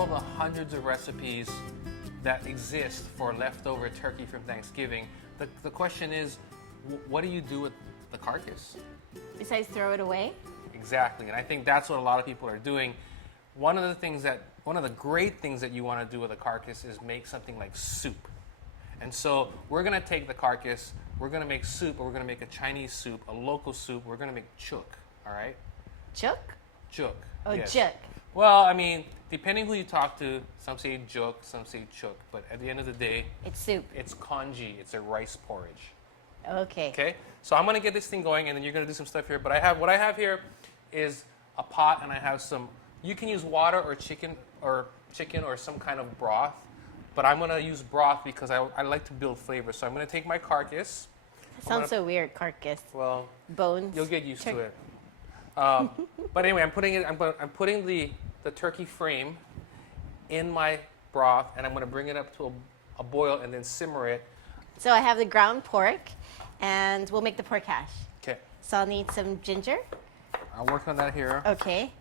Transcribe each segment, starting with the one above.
all the hundreds of recipes that exist for leftover turkey from Thanksgiving, the question is, what do you do with the carcass? Besides throw it away? Exactly, and I think that's what a lot of people are doing. One of the great things that you want to do with a carcass is make something like soup. And so we're going to take the carcass, we're going to make soup, but we're going to make a Chinese soup, a local soup. We're going to make chook, all right? Jook? Chook. Oh, yes. jook. Well, I mean, depending who you talk to, some say jook, some say chook, but at the end of the day, It's soup. it's congee, it's a rice porridge. Okay. Okay? So I'm going to get this thing going, and then you're going to do some stuff here. But what I have here is a pot, and I have some, you can use water or chicken or some kind of broth. But I'm going to use broth because I like to build flavor. So I'm going to take my carcass. Sounds so weird, carcass. Well, Bones. you'll get used to it. But anyway, I'm putting the turkey frame in my broth, and I'm going to bring it up to a boil and then simmer it. So I have the ground pork, and we'll make the pork hash. Okay. So I'll need some ginger. I'll work on that here. Okay.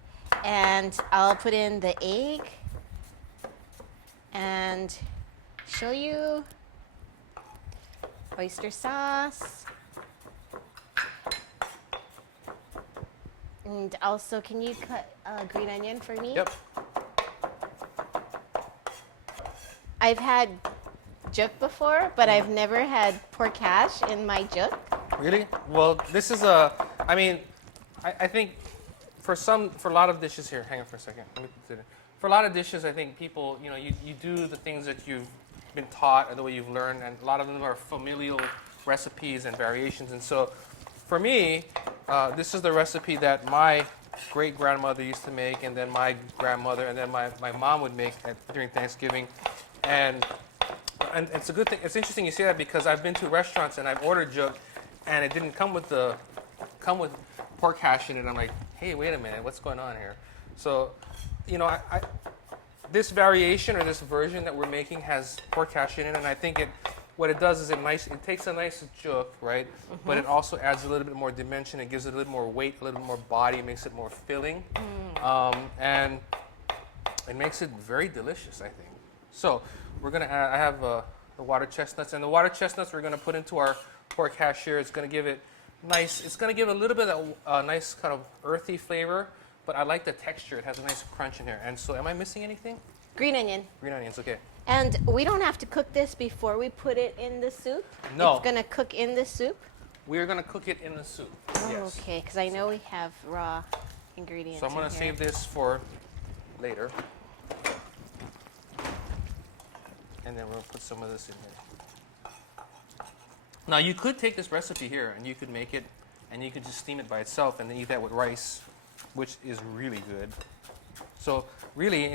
And I'll put in the egg and show you oyster sauce. And also, can you cut green onion for me? Yep. I've had jook before, but I've never had pork hash in my jook. Really? Well, this is I think for a lot of dishes here, hang on for a second. Let me consider. For a lot of dishes, I think people, you do the things that you've been taught and the way you've learned, and a lot of them are familial recipes and variations. And so, for me, this is the recipe that my great-grandmother used to make, and then my grandmother, and then my mom would make during Thanksgiving. And it's a good thing. It's interesting you say that because I've been to restaurants and I've ordered jook, and it didn't come with pork hash in it. I'm like, hey, wait a minute, what's going on here? So, this variation or this version that we're making has pork hash in it, and I think what it does is it takes a nice jook, right? Mm-hmm. But it also adds a little bit more dimension. It gives it a little more weight, a little more body, makes it more filling, and it makes it very delicious, I think. So we're gonna add. I have the water chestnuts, and the water chestnuts we're gonna put into our pork hash here. It's gonna give it nice. It's gonna give a little bit of nice kind of earthy flavor. But I like the texture. It has a nice crunch in here. And so, am I missing anything? Green onion. Green onions, okay. And we don't have to cook this before we put it in the soup? No. It's going to cook in the soup? We're going to cook it in the soup, yes. Okay, because I know we have raw ingredients. So I'm going to save this for later. And then we're going to put some of this in here. Now, you could take this recipe here, and you could make it, and you could just steam it by itself, and then eat that with rice, which is really good. So really,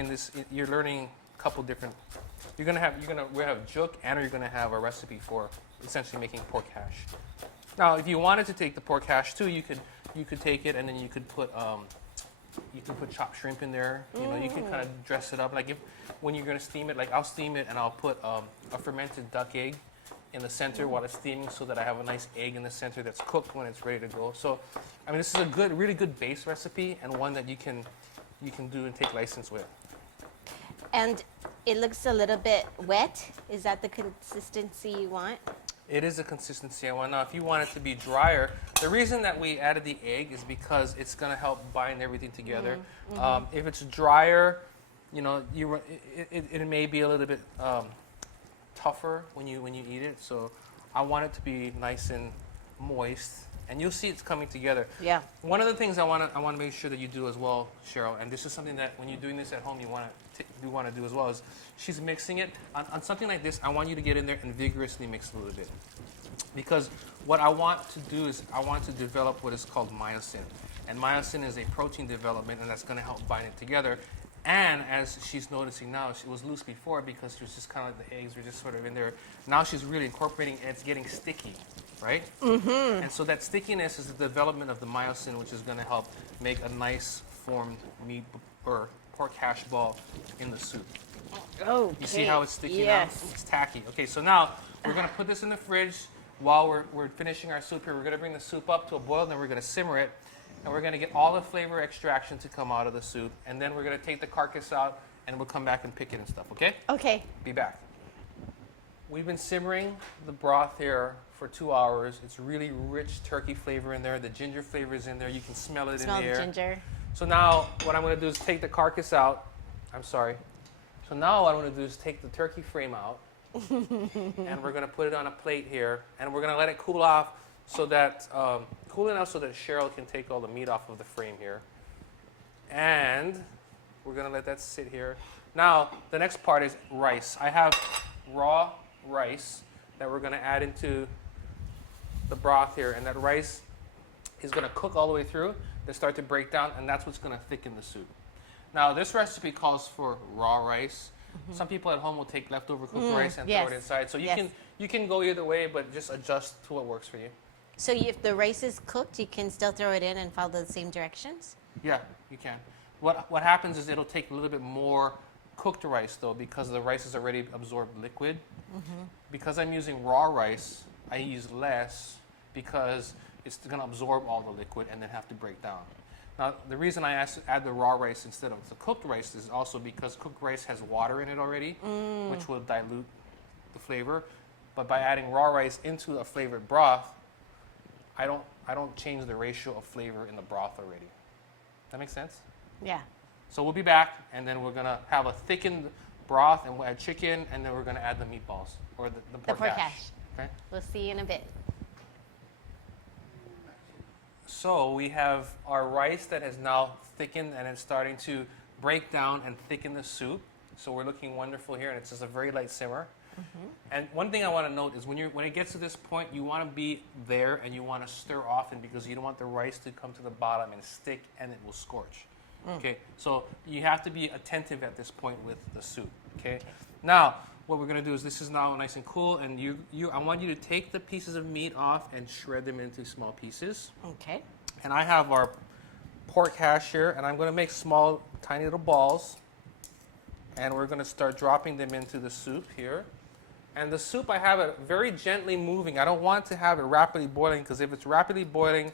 you're learning a couple different. We have jook, and you're gonna have a recipe for essentially making pork hash. Now, if you wanted to take the pork hash too, you could take it, and then you could put chopped shrimp in there. You can kind of dress it up. Like when you're gonna steam it, like I'll steam it, and I'll put a fermented duck egg in the center while it's steaming, so that I have a nice egg in the center that's cooked when it's ready to go. So, I mean, this is a really good base recipe, and one that you can do and take license with. And it looks a little bit wet. Is that the consistency you want? It is the consistency I want. Now, if you want it to be drier, the reason that we added the egg is because it's going to help bind everything together. Mm-hmm. If it's drier, it may be a little bit tougher when you eat it. So I want it to be nice and moist, and you'll see it's coming together. Yeah. One of the things I want to make sure that you do as well, Cheryl, and this is something that when you're doing this at home, you want to do as well, is she's mixing it on something like this. I want you to get in there and vigorously mix a little bit, because what I want to do is I want to develop what is called myosin, and myosin is a protein development, and that's going to help bind it together. And as she's noticing now, she was loose before because she was just kind of like the eggs were just sort of in there. Now she's really incorporating, and it's getting sticky, right? Mm-hmm. And so that stickiness is the development of the myosin, which is going to help make a nice formed meat or pork hash ball in the soup. Oh, you see how it's sticky yes. now? It's tacky. Okay, so now we're going to put this in the fridge while we're finishing our soup here. We're going to bring the soup up to a boil, and then we're going to simmer it. And we're going to get all the flavor extraction to come out of the soup. And then we're going to take the carcass out, and we'll come back and pick it and stuff, okay? Okay. Be back. We've been simmering the broth here for 2 hours. It's really rich turkey flavor in there. The ginger flavor is in there. You can smell it Smell in the the air. ginger. So now what I'm going to do is take the carcass out. I'm sorry. So now what I'm going to do is take the turkey frame out. And we're going to put it on a plate here. And we're going to let it cool off so that, cool enough so that Cheryl can take all the meat off of the frame here. And we're going to let that sit here. Now, the next part is rice. I have raw rice that we're going to add into the broth here. And that rice is going to cook all the way through. They start to break down, and that's what's going to thicken the soup. Now, this recipe calls for raw rice. Some people at home will take leftover cooked rice and throw it inside. So you can go either way, but just adjust to what works for you. So if the rice is cooked, you can still throw it in and follow the same directions? Yeah, you can. What happens is it'll take a little bit more cooked rice, though, because the rice has already absorbed liquid. Because I'm using raw rice, I use less because it's going to absorb all the liquid and then have to break down. Now, the reason I add the raw rice instead of the cooked rice is also because cooked rice has water in it already, which will dilute the flavor. But by adding raw rice into a flavored broth, I don't change the ratio of flavor in the broth already. That makes sense? Yeah. So we'll be back, and then we're going to have a thickened broth, and we'll add chicken, and then we're going to add the meatballs, or the pork hash. Okay? We'll see you in a bit. So we have our rice that has now thickened, and it's starting to break down and thicken the soup. So we're looking wonderful here, and it's just a very light simmer. And one thing I want to note is when it gets to this point, you want to be there and you want to stir often because you don't want the rice to come to the bottom and stick and it will scorch. Okay, so you have to be attentive at this point with the soup. Okay, now what we're going to do is this is now nice and cool, and I want you to take the pieces of meat off and shred them into small pieces. Okay. And I have our pork hash here, and I'm going to make small, tiny little balls, and we're going to start dropping them into the soup here. And the soup, I have it very gently moving. I don't want to have it rapidly boiling because if it's rapidly boiling,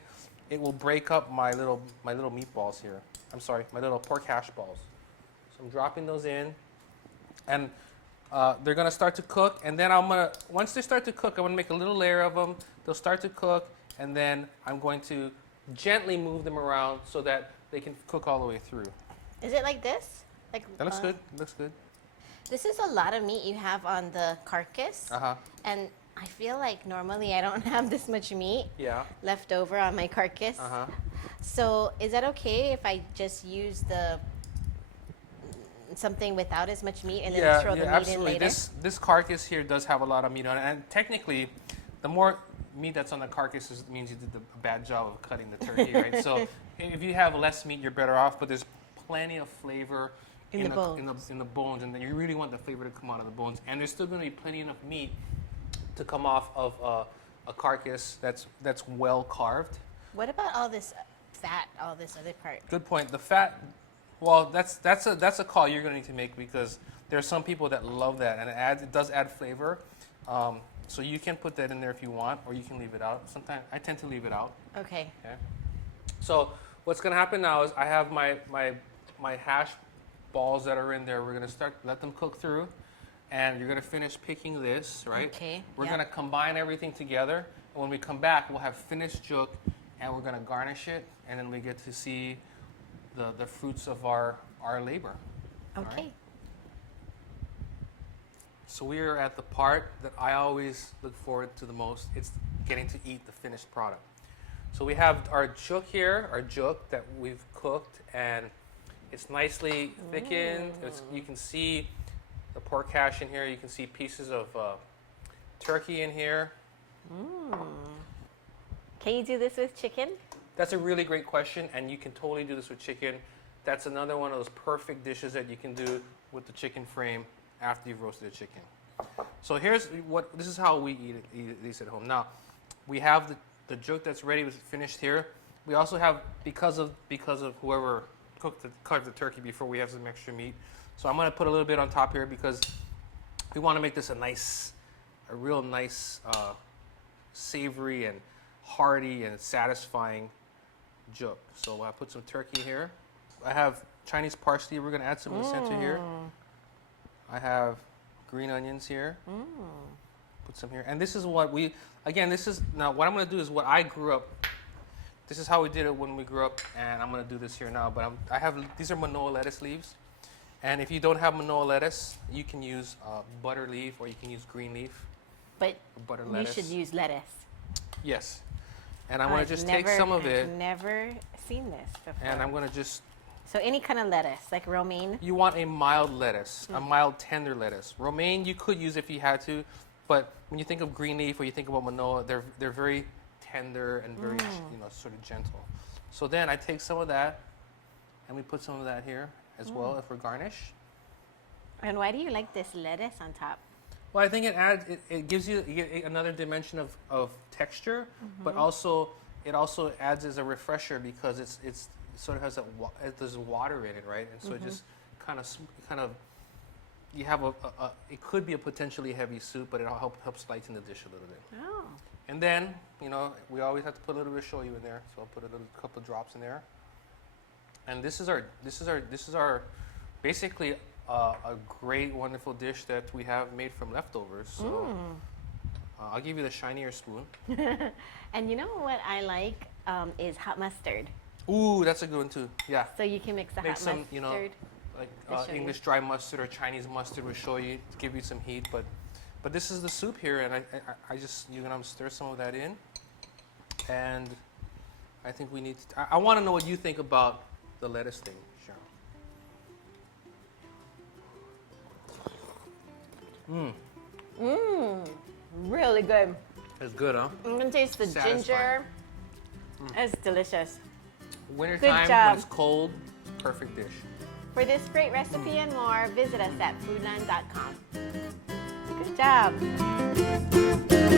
it will break up my little meatballs here. I'm sorry, my little pork hash balls. So I'm dropping those in, and they're gonna start to cook. And then once they start to cook, I'm gonna make a little layer of them. They'll start to cook, and then I'm going to gently move them around so that they can cook all the way through. Is it like this? Like That looks good. Looks good. This is a lot of meat you have on the carcass. Uh-huh. And I feel like normally I don't have this much meat left over on my carcass. Uh-huh. So is that okay if I just use something without as much meat and then throw the meat absolutely. in later? This carcass here does have a lot of meat on it, and technically, the more meat that's on the carcass means you did a bad job of cutting the turkey, right? So if you have less meat, you're better off. But there's plenty of flavor in the bones, and then you really want the flavor to come out of the bones. And there's still going to be plenty enough meat to come off of a carcass that's well carved. What about all this fat, all this other part? Good point. The fat, well, that's a call you're going to need to make because there are some people that love that, and it does add flavor. So you can put that in there if you want, or you can leave it out. Sometimes I tend to leave it out. Okay. So what's going to happen now is I have my hash balls that are in there. We're going to let them cook through, and you're going to finish picking this, right? Okay. We're going to combine everything together, and when we come back, we'll have finished jook, and we're going to garnish it, and then we get to see the fruits of our labor. Okay. Right? So we are at the part that I always look forward to the most. It's getting to eat the finished product. So we have our jook here, our jook that we've cooked, and it's nicely thickened. You can see the pork hash in here. You can see pieces of turkey in here. Can you do this with chicken? That's a really great question, and you can totally do this with chicken. That's another one of those perfect dishes that you can do with the chicken frame after you've roasted the chicken. So this is how we eat these at home. Now, we have the jook that's ready, finished here. We also have, because of whoever carved the turkey before, we have some extra meat. So I'm going to put a little bit on top here because we want to make this a real nice, savory and hearty and satisfying jook. So I put some turkey here. I have Chinese parsley. We're gonna add some in the center here. I have green onions here. Put some here. And this is what we, again, this is, now what I'm gonna do is what I grew up, this is how we did it when we grew up, and I'm gonna do this here now, but I have, these are Manoa lettuce leaves. And if you don't have Manoa lettuce, you can use butter leaf or you can use green leaf. But butter you lettuce. should use lettuce. Yes. And I'm gonna just take some of it. I've never seen this before. And I'm gonna just, so any kind of lettuce, like romaine? you want a mild lettuce, a mild tender lettuce. Romaine you could use if you had to, but when you think of green leaf or you think about Manoa, they're very tender and very sort of gentle. So then I take some of that and we put some of that here as well for garnish. And why do you like this lettuce on top? Well, I think it adds, it gives you, another dimension of texture, but also it also adds as a refresher because it sort of has there's water in it, right? And so it just kind of you have it could be a potentially heavy soup, but it helps lighten the dish a little bit. Oh. And then we always have to put a little bit of shoyu in there, so I'll put a couple of drops in there. And this is our basically a great, wonderful dish that we have made from leftovers. So I'll give you the shinier spoon. And you know what I like is hot mustard. Ooh, that's a good one too. Yeah. So you can mix the Make hot some, mustard. like English dry mustard or Chinese mustard with shoyu to give you some heat. But this is the soup here, and I just you're gonna stir some of that in, and I think we need to. I want to know what you think about the lettuce thing, Cheryl. Really good. It's good, huh? I'm gonna taste the ginger. It's delicious. Wintertime job. when it's cold, perfect dish. For this great recipe and more, visit us at foodland.com. Good job.